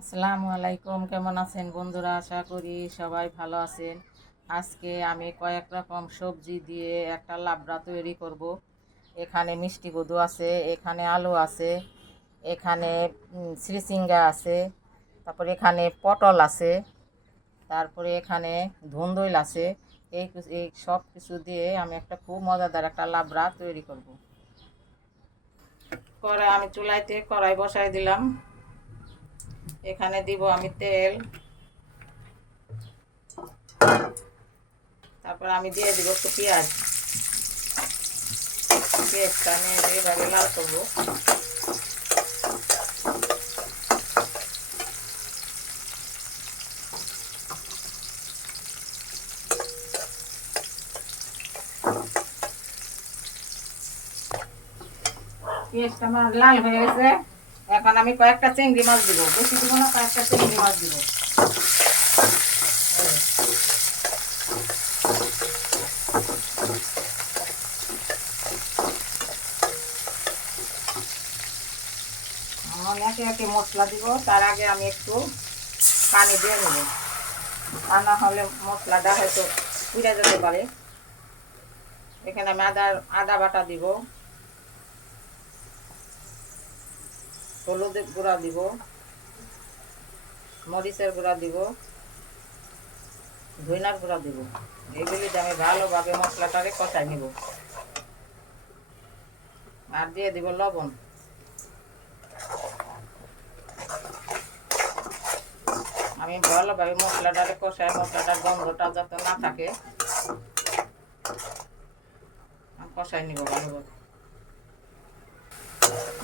আসসালামু আলাইকুম কেমন আছেন বন্ধুরা? আশা করি সবাই ভালো আছেন। আজকে আমি কয়েক রকম সবজি দিয়ে একটা লাবড়া তৈরি করব। এখানে মিষ্টি কদু আছে এখানে আলু আছে এখানে উম, শ্রীসিঙ্গা আছে তারপরে এখানে পটল আছে তারপরে এখানে ধুন্দইল আছে। এই এই সব কিছু দিয়ে আমি একটা খুব মজাদার একটা লাবড়া তৈরি করব। কড়াই আমি চুলাইতে কড়াই বসাই দিলাম। এখানে দিব আমি তেল। তারপর আমি দিয়ে দিব একটু পেঁয়াজ। পেঁয়াজটা আমি এইভাবে লাল করব। পেঁয়াজটা আমার লাল হয়ে গেছে। এখন আমি কয়েকটা চিংড়ি মাছ দিব। বেশি দিব না, কয়েকটা চিংড়ি মাছ দিব। একে একে মশলা দিব, তার আগে আমি একটু পানি দিয়ে নেব। তা না হলে মশলাটা হয়তো পুড়ে যেতে পারে। এখানে আমি আদা আদা বাটা দিব। হলুদের গুঁড়া দিব, মরিচের গুঁড়া দিব, ধইনার গুঁড়া দিব। এগুলি আমি ভালোভাবে মশলাটারে কষাই নিব। আর দিয়ে দিব লবণ। আমি ভালোভাবে মশলাটারে কষাই মশলাটার গন্ধটা যাতে না থাকে কষাই নিব ভালোভাবে।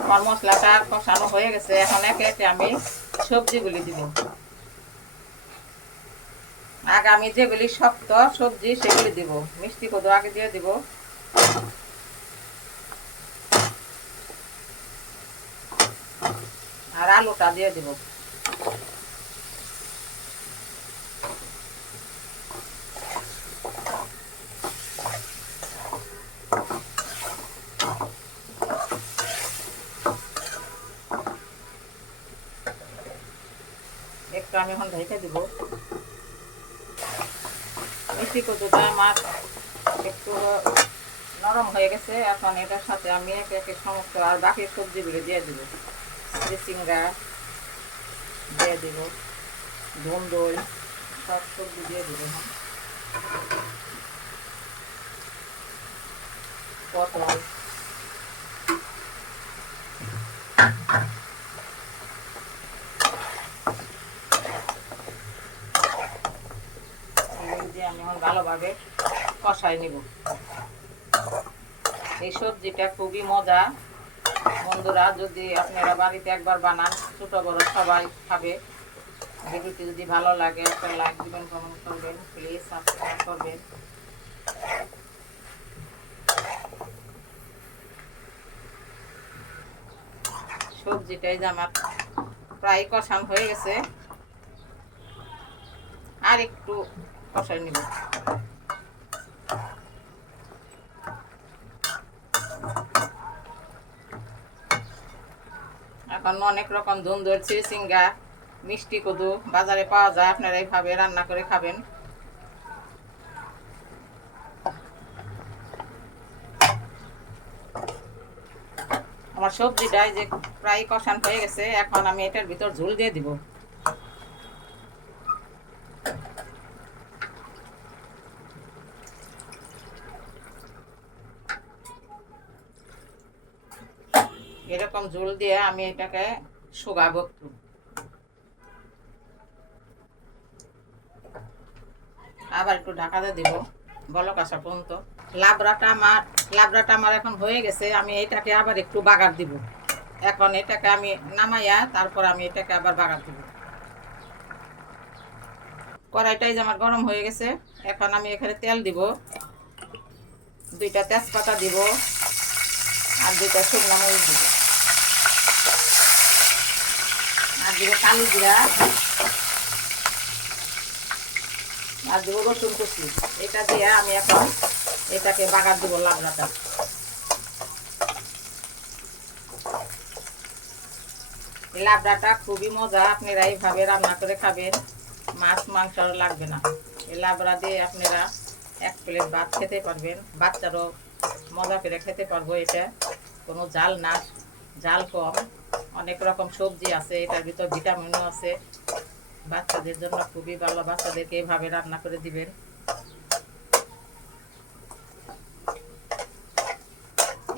আমার মশলাটা কষানো হয়ে গেছে। এখন একে একে আমি সবজিগুলি দিব। আগে আমি যেগুলি শক্ত সবজি, সেগুলি দিব। মিষ্টি কদু আগে দিয়ে দিব। আর আলুটা দিয়ে দিব। একটু আমি এখন ঢেকে দিব। মিষ্টি কদুটা আমার একটু নরম হয়ে গেছে। এখন এটার সাথে আমি একে একে সমস্ত আর বাকি সবজিগুলো দিয়ে দিব। চিংড়া দিয়ে দিব ধুন্দই সব সবজি দিয়ে দিব পটল ভালোভাবে কষাই নিব। এই সবজিটা খুবই মজা। বন্ধুরা, যদি আপনারা বাড়িতে একবার বানান, ছোট বড় সবাই খাবে। ভিডিওটি যদি ভালো লাগে, একটা লাইক দিবেন কমেন্ট করবেন প্লিজ সাবস্ক্রাইব করবেন। সবজিটাই যে আমার প্রায় কষান হয়ে গেছে। আর একটু কষাই নিব। এখন অনেক রকম ধুন্দর চিংড়া মিষ্টি কদু, বাজারে পাওয়া যায়, আপনারা এইভাবে রান্না করে খাবেন। আমার সবজিটাই যে প্রায় কষান হয়ে গেছে, এখন আমি এটার ভিতর ঝুল দিয়ে দিব। এরকম ঝোল দিয়ে আমি এটাকে শুকাবো একটু। আবার একটু ঢাকা দিয়ে দিব, বলক আসা পর্যন্ত। লাবড়াটা আমার লাবড়াটা আমার এখন হয়ে গেছে, আমি এটাকে আবার একটু বাগার দিব। এখন এটাকে আমি নামাইয়া তারপর আমি এটাকে আবার বাগার দিব। কড়াইটাই যে আমার গরম হয়ে গেছে, এখন আমি এখানে তেল দিব। দুইটা তেজপাতা দিব, আর দুইটা শুকনো মরিচ দিব আর দিব কালি জিরা। আর দিব রসুন কুচি। এটা দিয়ে আমি এখন এটাকে বাগার দিব লাবড়াটা। লাবড়াটা খুবই মজা, আপনারা এইভাবে রান্না করে খাবেন। মাছ, মাংস লাগবে না। এই লাবড়া দিয়ে আপনারা এক প্লেট ভাত খেতে পারবেন। বাচ্চারও মজা করে খেতে পারব এটা। কোনো জাল না জাল কম। অনেক রকম সবজি আছে, এটার ভিতর ভিটামিনও আছে। বাচ্চাদের জন্য খুবই ভালো, বাচ্চাদেরকে এইভাবে রান্না করে দিবেন।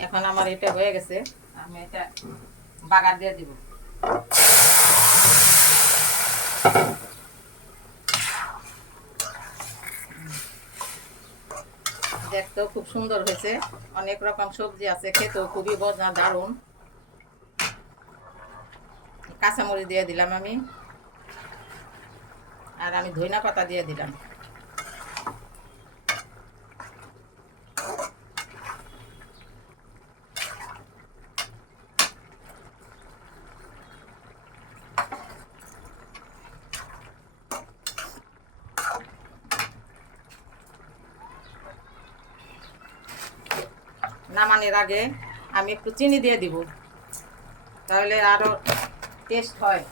এখন আমার এটা হয়ে গেছে, আমি এটা বাগার দিয়ে দিব। দেখতেও খুব সুন্দর হয়েছে, অনেক রকম সবজি আছে, খেতেও খুবই মজা দারুণ। কাঁচামরিচ দিয়ে দিলাম আমি। আর আমি ধইনা পাতা দিয়ে দিলাম। নামানোর আগে আমি একটু চিনি দিয়ে দিব। তাহলে আরও টেস্ট হয়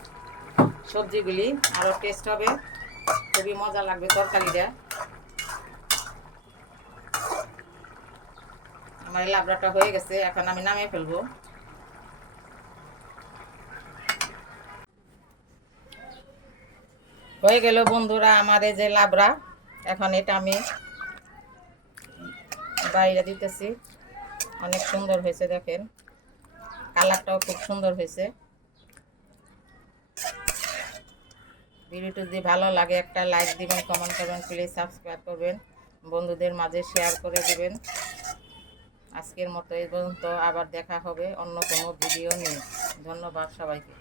সবজিগুলি আরও টেস্ট হবে। খুবই মজা লাগবে তরকারিটা। আমার এই লাবড়াটা হয়ে গেছে, এখন আমি নামিয়ে ফেলব। হয়ে গেল বন্ধুরা এই যে লাবড়া, এখন এটা আমি বাইরে দিতেছি। অনেক সুন্দর হয়েছে দেখেন। কালারটাও খুব সুন্দর হয়েছে। ভিডিওটি যদি ভালো লাগে, একটা লাইক দিবেন কমেন্ট করবেন প্লিজ সাবস্ক্রাইব করবেন। বন্ধুদের মাঝে শেয়ার করে দিবেন। আজকের মতো এই পর্যন্ত, আবার দেখা হবে অন্য কোনো ভিডিও নিয়ে। ধন্যবাদ সবাইকে।